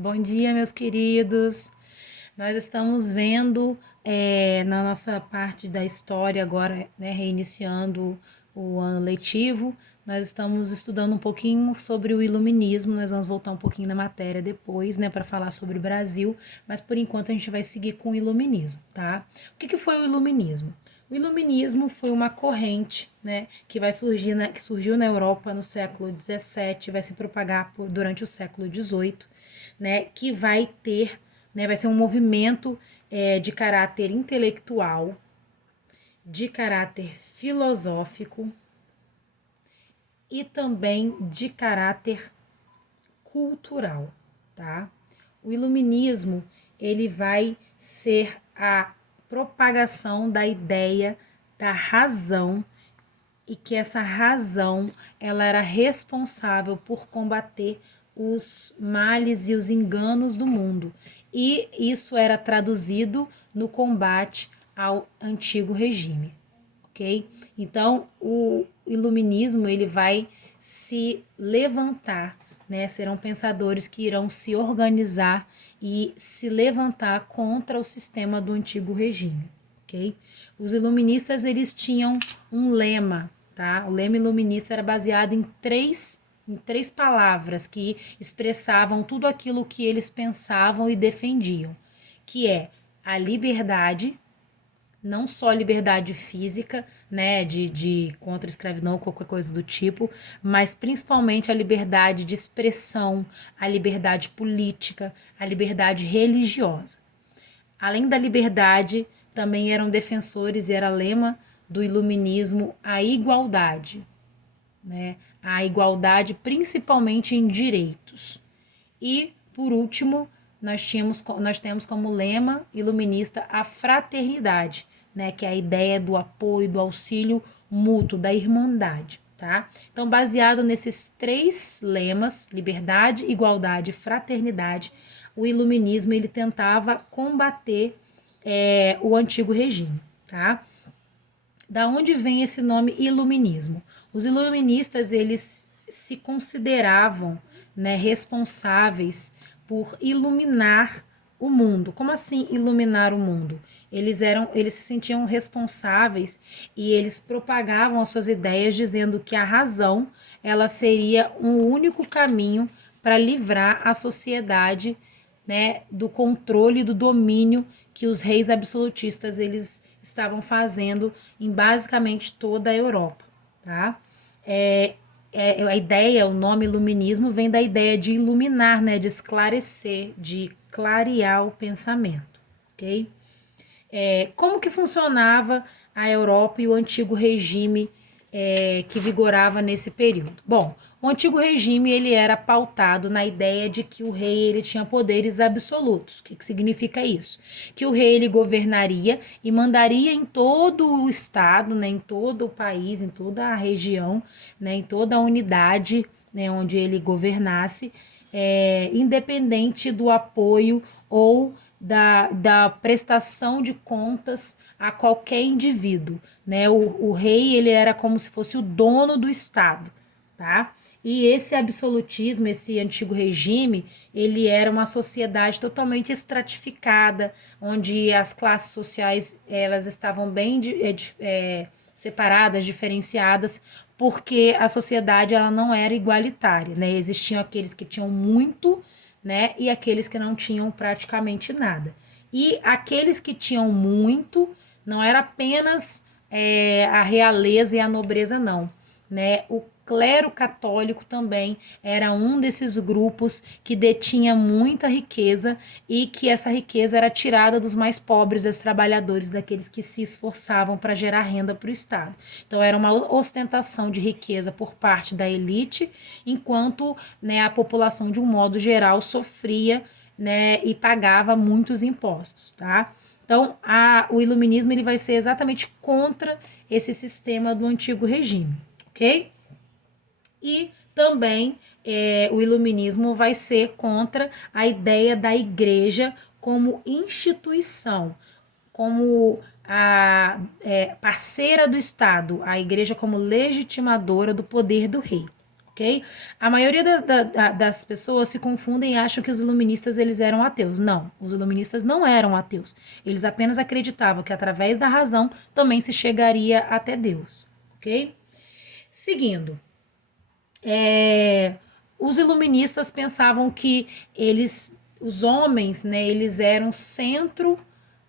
Bom dia, meus queridos. Nós estamos vendo na nossa parte da história agora, né, reiniciando o ano letivo, nós estamos estudando um pouquinho sobre o iluminismo. Nós vamos voltar um pouquinho na matéria depois, né, para falar sobre o Brasil, mas por enquanto a gente vai seguir com o iluminismo, tá? O que foi o iluminismo? O iluminismo foi uma corrente, né, que vai surgir, que surgiu na Europa no século XVII, vai se propagar durante o século XVIII, né, que vai ter, né, vai ser um movimento de caráter intelectual, de caráter filosófico e também de caráter cultural, tá? O iluminismo, ele vai ser a propagação da ideia da razão, e que essa razão ela era responsável por combater os males e os enganos do mundo. E isso era traduzido no combate ao antigo regime, ok? Então, o iluminismo ele vai se levantar, né? Serão pensadores que irão se organizar e se levantar contra o sistema do antigo regime, ok? Os iluministas eles tinham um lema, tá? O lema iluminista era baseado em três palavras que expressavam tudo aquilo que eles pensavam e defendiam, que é a liberdade, não só liberdade física, né, de contra a escravidão ou qualquer coisa do tipo, mas principalmente a liberdade de expressão, a liberdade política, a liberdade religiosa. Além da liberdade, também eram defensores, e era lema do iluminismo, a igualdade, né? A igualdade principalmente em direitos. E, por último, nós temos como lema iluminista a fraternidade, né? Que é a ideia do apoio, do auxílio mútuo, da irmandade. Tá? Então, baseado nesses três lemas, liberdade, igualdade e fraternidade, o iluminismo ele tentava combater o antigo regime. Tá? Da onde vem esse nome iluminismo? Os iluministas eles se consideravam, né, responsáveis por iluminar o mundo. Como assim iluminar o mundo? Eles se sentiam responsáveis e eles propagavam as suas ideias dizendo que a razão ela seria um único caminho para livrar a sociedade, né, do controle e do domínio que os reis absolutistas eles estavam fazendo em basicamente toda a Europa, tá? A ideia, o nome iluminismo vem da ideia de iluminar, né, de esclarecer, de clarear o pensamento, ok? Como que funcionava a Europa e o antigo regime que vigorava nesse período? Bom, o antigo regime ele era pautado na ideia de que o rei ele tinha poderes absolutos. O que significa isso? Que o rei ele governaria e mandaria em todo o estado, né, em todo o país, em toda a região, né, em toda a unidade, né, onde ele governasse, independente do apoio ou da prestação de contas a qualquer indivíduo, né? O rei ele era como se fosse o dono do estado, tá? E esse absolutismo, esse antigo regime, ele era uma sociedade totalmente estratificada, onde as classes sociais elas estavam bem separadas, diferenciadas, porque a sociedade ela não era igualitária, né? Existiam aqueles que tinham muito, né? E aqueles que não tinham praticamente nada. E aqueles que tinham muito não era apenas a realeza e a nobreza, não, né? O clero católico também era um desses grupos que detinha muita riqueza e que essa riqueza era tirada dos mais pobres, dos trabalhadores, daqueles que se esforçavam para gerar renda para o Estado. Então era uma ostentação de riqueza por parte da elite, enquanto, né, a população de um modo geral sofria, né, e pagava muitos impostos, tá? Então, o iluminismo ele vai ser exatamente contra esse sistema do antigo regime, ok? E também o iluminismo vai ser contra a ideia da igreja como instituição, como a parceira do Estado, a igreja como legitimadora do poder do rei, ok? A maioria das pessoas se confundem e acham que os iluministas eles eram ateus. Não, os iluministas não eram ateus. Eles apenas acreditavam que através da razão também se chegaria até Deus, ok? Seguindo, os iluministas pensavam que os homens, né, eles eram o centro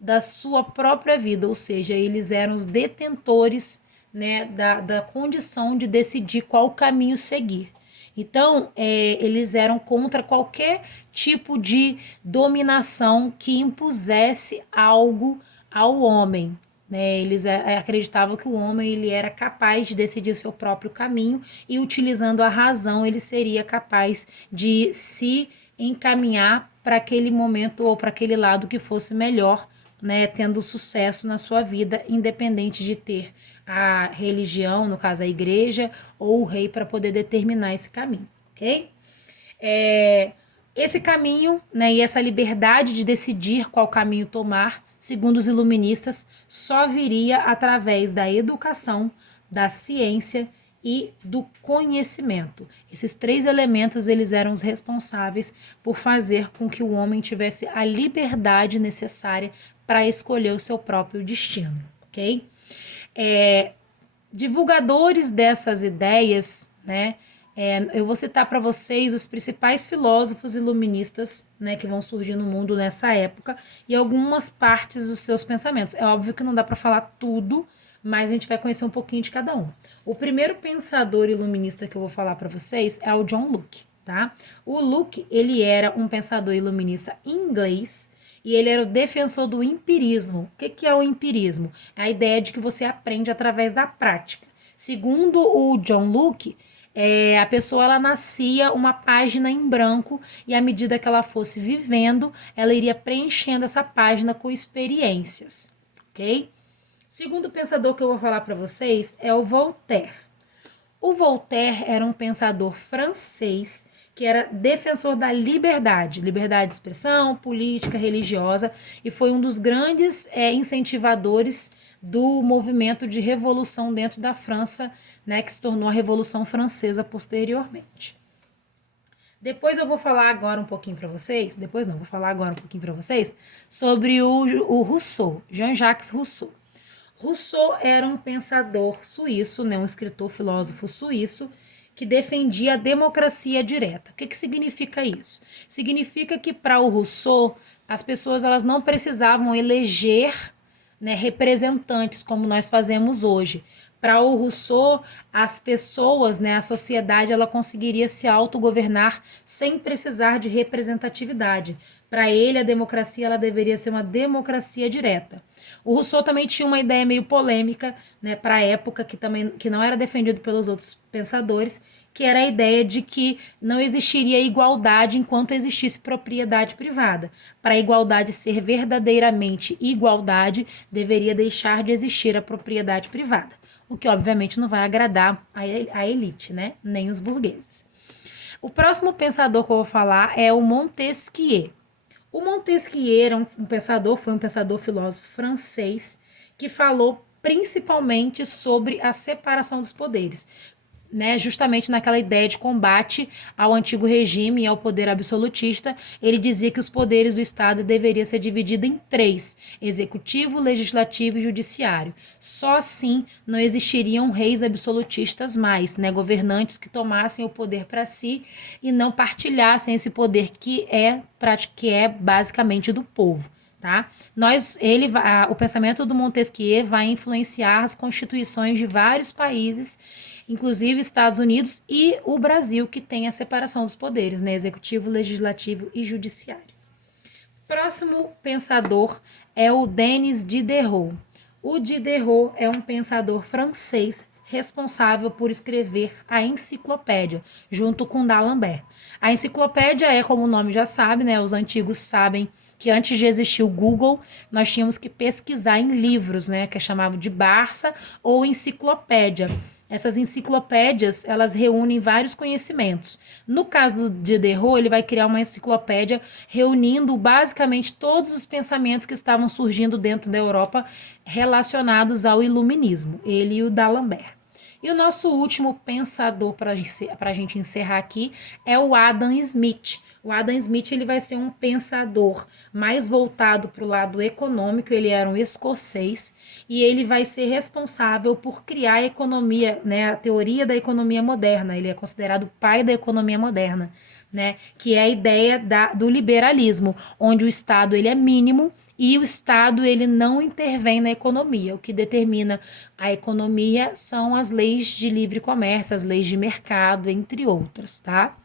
da sua própria vida, ou seja, eles eram os detentores, né, da condição de decidir qual caminho seguir. Então, eles eram contra qualquer tipo de dominação que impusesse algo ao homem. Né? Eles acreditavam que o homem ele era capaz de decidir o seu próprio caminho e, utilizando a razão, ele seria capaz de se encaminhar para aquele momento ou para aquele lado que fosse melhor, né, tendo sucesso na sua vida, independente de ter a religião, no caso a igreja, ou o rei para poder determinar esse caminho, ok? Esse caminho, né, e essa liberdade de decidir qual caminho tomar, segundo os iluministas, só viria através da educação, da ciência e do conhecimento. Esses três elementos eles eram os responsáveis por fazer com que o homem tivesse a liberdade necessária para escolher o seu próprio destino, ok? Divulgadores dessas ideias, né? Eu vou citar para vocês os principais filósofos iluministas, né, que vão surgir no mundo nessa época e algumas partes dos seus pensamentos. É óbvio que não dá para falar tudo, mas a gente vai conhecer um pouquinho de cada um. O primeiro pensador iluminista que eu vou falar para vocês é o John Locke, tá? O Locke, ele era um pensador iluminista inglês e ele era o defensor do empirismo. O que é o empirismo? É a ideia de que você aprende através da prática. Segundo o John Locke, a pessoa ela nascia uma página em branco e à medida que ela fosse vivendo, ela iria preenchendo essa página com experiências, ok? Segundo pensador que eu vou falar para vocês é o Voltaire. O Voltaire era um pensador francês que era defensor da liberdade de expressão, política, religiosa, e foi um dos grandes incentivadores do movimento de revolução dentro da França, né, que se tornou a Revolução Francesa posteriormente. Depois eu vou falar agora um pouquinho para vocês, vou falar agora um pouquinho para vocês sobre o Rousseau, Jean-Jacques Rousseau. Rousseau era um pensador suíço, né, um escritor, filósofo suíço, que defendia a democracia direta. O que significa isso? Significa que para o Rousseau, as pessoas elas não precisavam eleger, né, representantes como nós fazemos hoje. Para o Rousseau, as pessoas, né, a sociedade, ela conseguiria se autogovernar sem precisar de representatividade. Para ele, a democracia ela deveria ser uma democracia direta. O Rousseau também tinha uma ideia meio polêmica, né, para a época, que não era defendido pelos outros pensadores, que era a ideia de que não existiria igualdade enquanto existisse propriedade privada. Para a igualdade ser verdadeiramente igualdade, deveria deixar de existir a propriedade privada, o que obviamente não vai agradar a elite, né, nem os burgueses. O próximo pensador que eu vou falar é o Montesquieu. O Montesquieu era foi um pensador filósofo francês que falou principalmente sobre a separação dos poderes, né, justamente naquela ideia de combate ao antigo regime e ao poder absolutista. Ele dizia que os poderes do Estado deveriam ser divididos em três: executivo, legislativo e judiciário. Só assim não existiriam reis absolutistas mais, né, governantes que tomassem o poder para si e não partilhassem esse poder que é basicamente do povo. Tá? O pensamento do Montesquieu vai influenciar as constituições de vários países, inclusive Estados Unidos e o Brasil, que tem a separação dos poderes, né? Executivo, legislativo e judiciário. Próximo pensador é o Denis Diderot. O Diderot é um pensador francês responsável por escrever a enciclopédia, junto com D'Alembert. A enciclopédia como o nome já sabe, né? Os antigos sabem que antes de existir o Google, nós tínhamos que pesquisar em livros, né? Que é chamado de Barça ou enciclopédia. Essas enciclopédias, elas reúnem vários conhecimentos. No caso do Diderot, ele vai criar uma enciclopédia reunindo basicamente todos os pensamentos que estavam surgindo dentro da Europa relacionados ao iluminismo, ele e o D'Alembert. E o nosso último pensador para a gente encerrar aqui é o Adam Smith. O Adam Smith ele vai ser um pensador mais voltado para o lado econômico, ele era um escocês e ele vai ser responsável por criar a economia, né, a teoria da economia moderna. Ele é considerado o pai da economia moderna, né, que é a ideia do liberalismo, onde o Estado ele é mínimo e o Estado ele não intervém na economia. O que determina a economia são as leis de livre comércio, as leis de mercado, entre outras, tá?